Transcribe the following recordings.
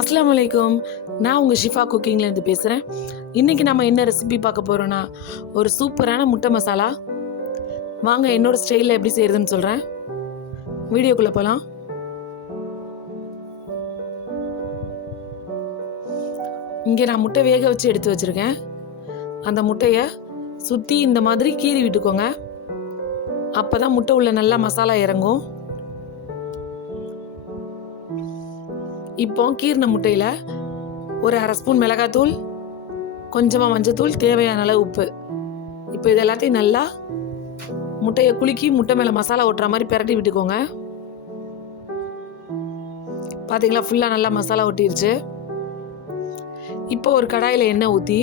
அஸ்ஸலாமு அலைக்கும். நான் உங்கள் ஷிஃபா குக்கிங்லேருந்து பேசுகிறேன். இன்றைக்கி நம்ம என்ன ரெசிபி பார்க்க போகிறோன்னா, ஒரு சூப்பரான முட்டை மசாலா. வாங்க என்னோடய ஸ்டைலில் எப்படி செய்கிறதுன்னு சொல்கிறேன். வீடியோக்குள்ளே போகலாம். இங்கே நான் முட்டை வேக வச்சு எடுத்து வச்சுருக்கேன். அந்த முட்டையை சுற்றி இந்த மாதிரி கீறி விட்டுக்கோங்க. அப்போ தான் முட்டை உள்ள நல்லா மசாலா இறங்கும். இப்போ கீர்ன முட்டையில் ஒரு அரை ஸ்பூன் மிளகாத்தூள், கொஞ்சமாக மஞ்சத்தூள், தேவையான அளவு உப்பு. இப்போ இது எல்லாத்தையும் நல்லா முட்டையை குலுக்கி முட்டை மேலே மசாலா ஒட்டுற மாதிரி பிரட்டி விட்டுக்கோங்க. பார்த்தீங்களா, ஃபுல்லாக நல்லா மசாலா ஒட்டிருச்சு. இப்போ ஒரு கடாயில் எண்ணெய் ஊற்றி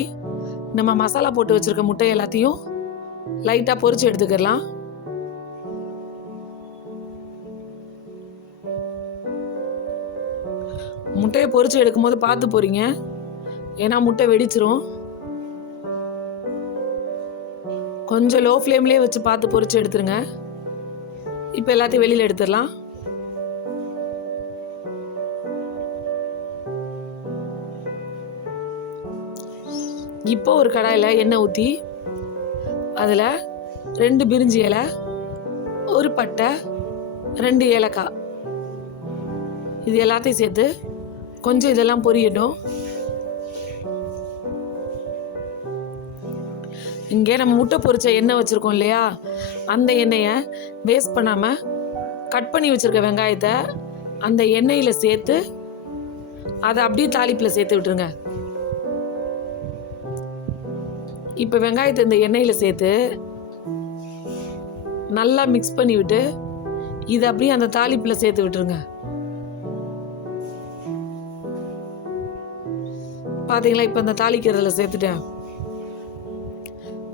நம்ம மசாலா போட்டு வச்சுருக்க முட்டை எல்லாத்தையும் லைட்டாக பொரிச்சு எடுத்துக்கலாம். முட்டையை பொரிச்சு எடுக்கும்போது பார்த்து போறீங்க, ஏன்னா முட்டை வெடிச்சிரும். கொஞ்சம் லோ ஃப்ளேம்லேயே வச்சு பார்த்து பொரிச்சு எடுத்துருங்க. இப்போ எல்லாத்தையும் வெளியில் எடுத்துடலாம். இப்போ ஒரு கடாயில் எண்ணெய் ஊற்றி அதில் 2 பிரிஞ்சி இலை, ஒரு பட்டை, 2 ஏலக்காய், இது எல்லாத்தையும் சேர்த்து கொஞ்சம் இதெல்லாம் பொரியட்டும். இங்கே நம்ம முட்டை பொரிச்ச எண்ணெய் வச்சுருக்கோம் இல்லையா, அந்த எண்ணெயை வேஸ்ட் பண்ணாமல் கட் பண்ணி வச்சுருக்க வெங்காயத்தை அந்த எண்ணெயில் சேர்த்து அதை அப்படியே தாளிப்பில் சேர்த்து விட்டுருங்க. இப்போ வெங்காயத்தை இந்த எண்ணெயில் சேர்த்து நல்லா மிக்ஸ் பண்ணி விட்டு இதை அப்படியே அந்த தாளிப்பில் சேர்த்து விட்டுருங்க. பார்த்தீங்களா, இப்போ இந்த தாளிக்கிறதுல சேர்த்துட்டேன்.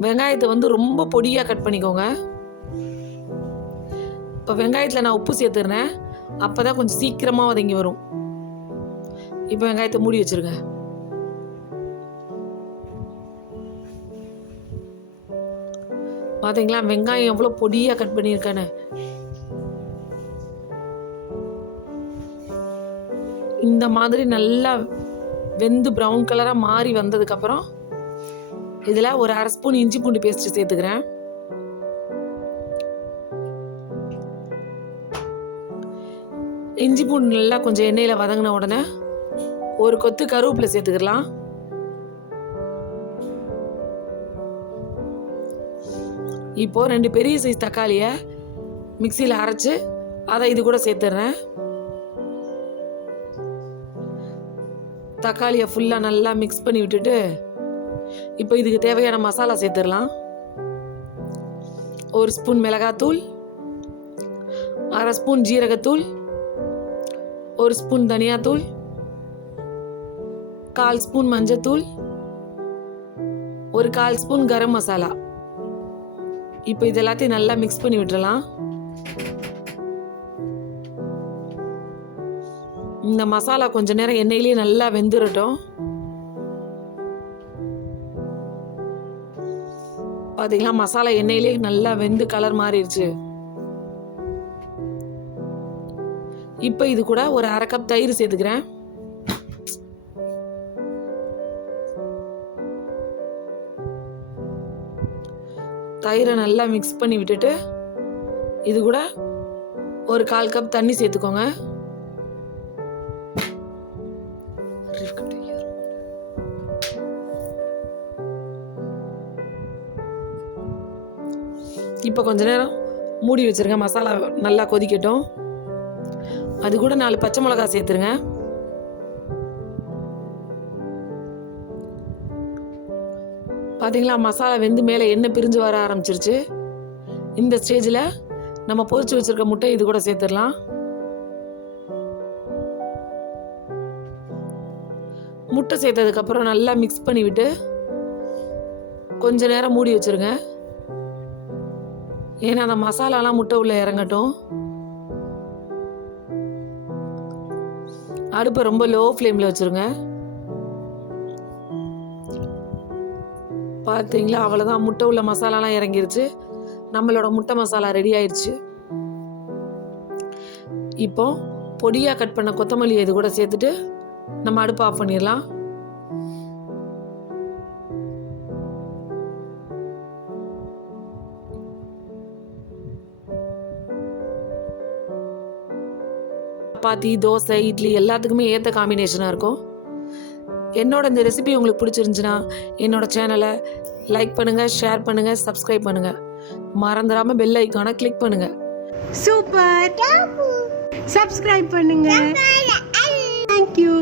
வெங்காயத்தை ரொம்ப பொடியாக கட் பண்ணிக்கோங்க. இப்போ வெங்காயத்தில் நான் உப்பு சேர்த்துறேன், அப்போ தான் கொஞ்சம் சீக்கிரமாக வதங்கி வரும். இப்போ வெங்காயத்தை மூடி வச்சுருங்க. பார்த்தீங்களா, வெங்காயம் எவ்வளோ பொடியாக கட் பண்ணியிருக்கானே. இந்த மாதிரி நல்லா வெந்து ப்ரௌன் கலராக மாறி வந்ததுக்கப்புறம் இதில் ஒரு அரை ஸ்பூன் இஞ்சி பூண்டு பேஸ்ட்டு சேர்த்துக்கிறேன். இஞ்சி பூண்டு நல்லா கொஞ்சம் எண்ணெயில் வதங்கின உடனே ஒரு கொத்து கருவேப்பிலை சேர்த்துக்கலாம். இப்போது 2 பெரிய சைஸ் தக்காளியை மிக்சியில் அரைச்சி அதை இது கூட சேர்த்துடுறேன். தக்காளியை ஃபுல்லாக நல்லா மிக்ஸ் பண்ணி விட்டுட்டு இப்போ இதுக்கு தேவையான மசாலா சேர்த்துடலாம். 1 ஸ்பூன் மிளகாத்தூள், அரை ஸ்பூன் ஜீரகத்தூள், 1 ஸ்பூன் தனியாத்தூள், 1/4 ஸ்பூன் மஞ்சத்தூள், 1/4 ஸ்பூன் கரம் மசாலா. இப்போ இது எல்லாத்தையும் நல்லா மிக்ஸ் பண்ணி விட்டுறலாம். இந்த மசாலா கொஞ்ச நேரம் எண்ணெயிலேயே நல்லா வெந்துடட்டும். பார்த்தீங்களா, மசாலா எண்ணெயிலேயே நல்லா வெந்து கலர் மாறிடுச்சு. இப்போ இது கூட ஒரு அரை கப் தயிர் சேர்த்துக்கிறேன். தயிரை நல்லா மிக்ஸ் பண்ணி விட்டுட்டு இது கூட ஒரு 1/4 கப் தண்ணி சேர்த்துக்கோங்க. இப்போ கொஞ்ச நேரம் மூடி வச்சுருங்க, மசாலா நல்லா கொதிக்கட்டும். அது கூட 4 பச்சை மிளகாய் சேர்த்துருங்க. பார்த்தீங்களா, மசாலா வெந்து மேலே எண்ணெய் பிரிஞ்சு வர ஆரம்பிச்சிருச்சு. இந்த ஸ்டேஜில் நம்ம பொரிச்சு வச்சுருக்க முட்டை இது கூட சேர்த்துடலாம். முட்டை சேர்த்ததுக்கப்புறம் நல்லா மிக்ஸ் பண்ணி விட்டு கொஞ்ச நேரம் மூடி வச்சுருங்க. ஏன்னா அந்த மசாலாலாம் முட்டை உள்ள இறங்கட்டும். அடுப்பை ரொம்ப லோ ஃப்ளேமில் வச்சுருங்க. பார்த்தீங்களா, அவ்வளோதான், முட்டை உள்ள மசாலாலாம் இறங்கிருச்சு. நம்மளோட முட்டை மசாலா ரெடி ஆயிடுச்சு. இப்போ பொடியாக கட் பண்ண கொத்தமல்லி இது கூட சேர்த்துட்டு நம்ம அடுப்பு ஆஃப் பண்ணிடலாம். சப்பாத்தி, தோசை, இட்லி எல்லாத்துக்குமே ஏற்ற காம்பினேஷனாக இருக்கும். என்னோட இந்த ரெசிபி உங்களுக்கு பிடிச்சிருந்துச்சுன்னா என்னோட சேனலை லைக் பண்ணுங்கள், ஷேர் பண்ணுங்கள், சப்ஸ்கிரைப் பண்ணுங்கள். மறந்துடாமல் பெல் ஐக்கானை கிளிக் பண்ணுங்கள். சூப்பர். சப்ஸ்கிரைப் பண்ணுங்க. தேங்க்யூ.